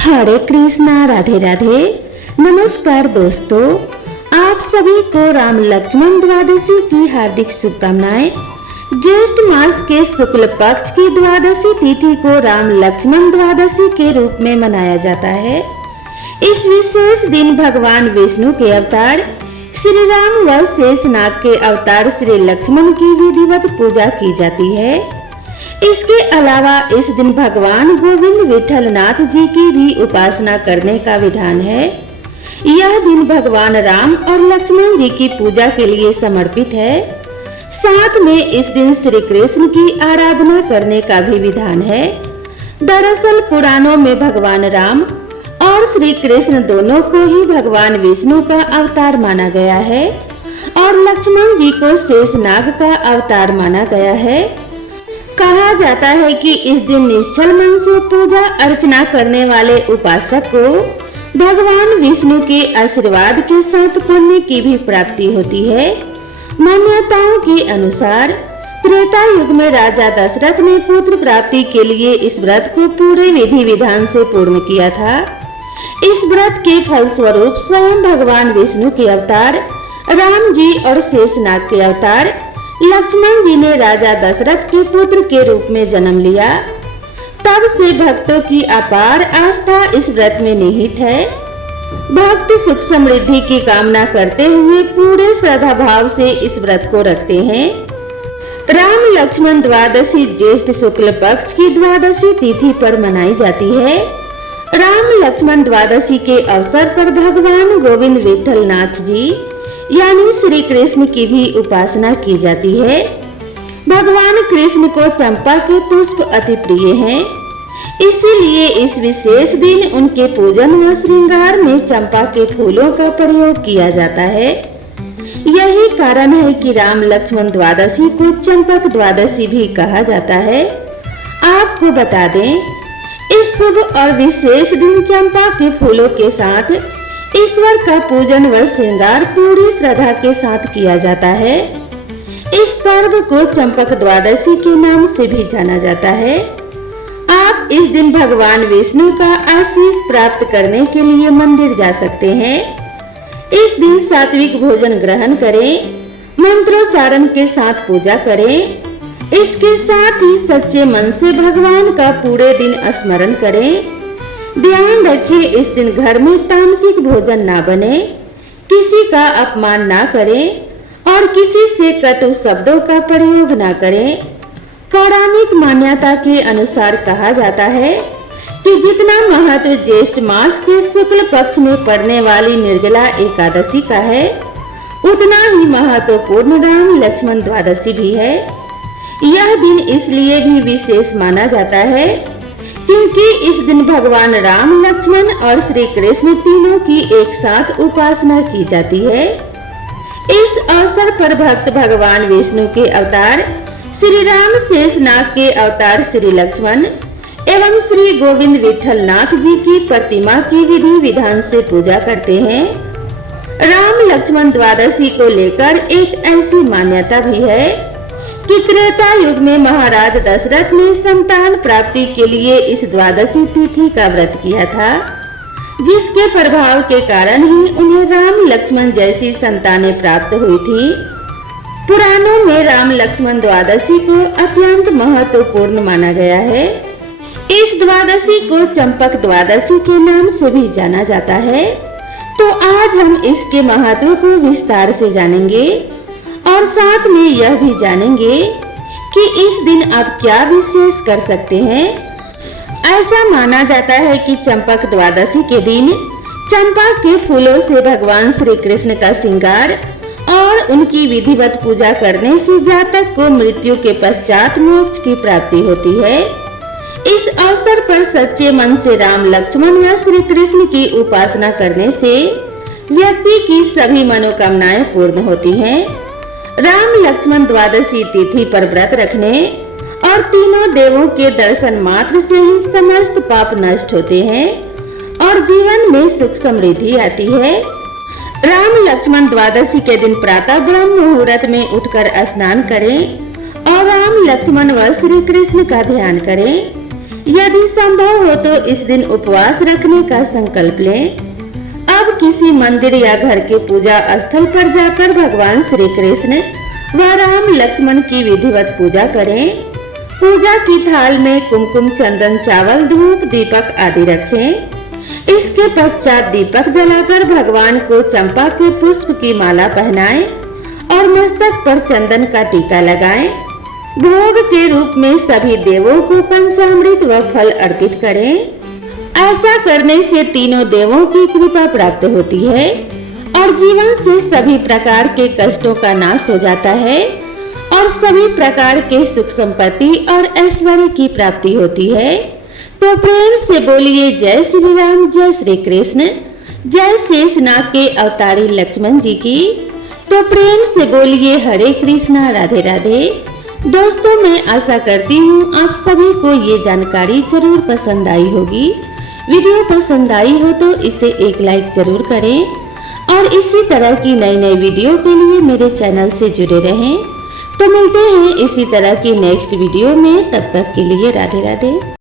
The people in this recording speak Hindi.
हरे कृष्णा, राधे राधे। नमस्कार दोस्तों, आप सभी को राम लक्ष्मण द्वादशी की हार्दिक शुभकामनाएं। ज्येष्ठ मास के शुक्ल पक्ष की द्वादशी तिथि को राम लक्ष्मण द्वादशी के रूप में मनाया जाता है। इस विशेष दिन भगवान विष्णु के अवतार श्री राम व शेषनाग के अवतार श्री लक्ष्मण की विधिवत पूजा की जाती है। इसके अलावा इस दिन भगवान गोविंद विठल नाथ जी की भी उपासना करने का विधान है। यह दिन भगवान राम और लक्ष्मण जी की पूजा के लिए समर्पित है। साथ में इस दिन श्री कृष्ण की आराधना करने का भी विधान है। दरअसल पुराणों में भगवान राम और श्री कृष्ण दोनों को ही भगवान विष्णु का अवतार माना गया है और लक्ष्मण जी को शेषनाग का अवतार माना गया है। कहा जाता है कि इस दिन निश्चल मन से पूजा अर्चना करने वाले उपासक को भगवान विष्णु के आशीर्वाद के साथ पुण्य की भी प्राप्ति होती है। मान्यताओं के अनुसार त्रेता युग में राजा दशरथ ने पुत्र प्राप्ति के लिए इस व्रत को पूरे विधि विधान से पूर्ण किया था। इस व्रत के फलस्वरूप स्वयं भगवान विष्णु के अवतार राम जी और शेषनाग के अवतार लक्ष्मण जी ने राजा दशरथ के पुत्र के रूप में जन्म लिया। तब से भक्तों की अपार आस्था इस व्रत में निहित है। भक्त सुख समृद्धि की कामना करते हुए पूरे श्रद्धा भाव से इस व्रत को रखते हैं। राम लक्ष्मण द्वादशी ज्येष्ठ शुक्ल पक्ष की द्वादशी तिथि पर मनाई जाती है। राम लक्ष्मण द्वादशी के अवसर पर भगवान गोविंद विठल नाथ जी यानी श्री कृष्ण की भी उपासना की जाती है। भगवान कृष्ण को चंपा के पुष्प अति प्रिय हैं, इसीलिए इस विशेष दिन उनके पूजन व श्रृंगार में चंपा के फूलों का प्रयोग किया जाता है। यही कारण है कि राम लक्ष्मण द्वादशी को चंपक द्वादशी भी कहा जाता है। आपको बता दें, इस शुभ और विशेष दिन चंपा के फूलों के साथ ईश्वर का पूजन व श्रृंगार पूरी श्रद्धा के साथ किया जाता है। इस पर्व को चंपक द्वादशी के नाम से भी जाना जाता है। आप इस दिन भगवान विष्णु का आशीष प्राप्त करने के लिए मंदिर जा सकते हैं। इस दिन सात्विक भोजन ग्रहण करें, मंत्रोच्चारण के साथ पूजा करें। इसके साथ ही सच्चे मन से भगवान का पूरे दिन स्मरण करें। ध्यान रखें, इस दिन घर में तामसिक भोजन ना बने, किसी का अपमान ना करें और किसी से कटु शब्दों का प्रयोग ना करें। पौराणिक मान्यता के अनुसार कहा जाता है कि जितना महत्व ज्येष्ठ मास के शुक्ल पक्ष में पड़ने वाली निर्जला एकादशी का है, उतना ही महत्वपूर्ण राम लक्ष्मण द्वादशी भी है। यह दिन इसलिए भी विशेष माना जाता है क्योंकि इस दिन भगवान राम, लक्ष्मण और श्री कृष्ण तीनों की एक साथ उपासना की जाती है। इस अवसर पर भक्त भगवान विष्णु के अवतार श्री राम, शेषनाग के अवतार श्री लक्ष्मण एवं श्री गोविंद विठल नाथ जी की प्रतिमा की विधि विधान से पूजा करते हैं। राम लक्ष्मण द्वादशी को लेकर एक ऐसी मान्यता भी है कि त्रेता युग में महाराज दशरथ ने संतान प्राप्ति के लिए इस द्वादशी तिथि का व्रत किया था, जिसके प्रभाव के कारण ही उन्हें राम लक्ष्मण जैसी संतानें प्राप्त हुई थी। पुराणों में राम लक्ष्मण द्वादशी को अत्यंत महत्वपूर्ण माना गया है। इस द्वादशी को चंपक द्वादशी के नाम से भी जाना जाता है। तो आज हम इसके महत्व को विस्तार से जानेंगे और साथ में यह भी जानेंगे कि इस दिन आप क्या विशेष कर सकते हैं। ऐसा माना जाता है कि चंपक द्वादशी के दिन चंपा के फूलों से भगवान श्री कृष्ण का श्रृंगार और उनकी विधिवत पूजा करने से जातक को मृत्यु के पश्चात मोक्ष की प्राप्ति होती है। इस अवसर पर सच्चे मन से राम, लक्ष्मण व श्री कृष्ण की उपासना करने से व्यक्ति की सभी मनोकामनाएं पूर्ण होती हैं। राम लक्ष्मण द्वादशी तिथि पर व्रत रखने और तीनों देवों के दर्शन मात्र से ही समस्त पाप नष्ट होते हैं और जीवन में सुख समृद्धि आती है। राम लक्ष्मण द्वादशी के दिन प्रातः ब्रह्म मुहूर्त में उठकर स्नान करें और राम, लक्ष्मण व श्री कृष्ण का ध्यान करें। यदि संभव हो तो इस दिन उपवास रखने का संकल्प लें। अब किसी मंदिर या घर के पूजा स्थल पर जाकर भगवान श्री कृष्ण व राम लक्ष्मण की विधिवत पूजा करें। पूजा की थाल में कुमकुम, चंदन, चावल, धूप, दीपक आदि रखें। इसके पश्चात दीपक जलाकर भगवान को चंपा के पुष्प की माला पहनाएं और मस्तक पर चंदन का टीका लगाएं। भोग के रूप में सभी देवों को पंचामृत व फल अर्पित करें। ऐसा करने से तीनों देवों की कृपा प्राप्त होती है और जीवन से सभी प्रकार के कष्टों का नाश हो जाता है और सभी प्रकार के सुख संपत्ति और ऐश्वर्य की प्राप्ति होती है। तो प्रेम से बोलिए जय श्री राम, जय श्री कृष्ण, जय शेषनाग के अवतारी लक्ष्मण जी की। तो प्रेम से बोलिए हरे कृष्णा, राधे राधे। दोस्तों, मैं आशा करती हूँ आप सभी को ये जानकारी जरूर पसंद आई होगी। वीडियो पसंद आई हो तो इसे एक लाइक जरूर करें और इसी तरह की नई नई वीडियो के लिए मेरे चैनल से जुड़े रहें। तो मिलते हैं इसी तरह की नेक्स्ट वीडियो में, तब तक के लिए राधे राधे।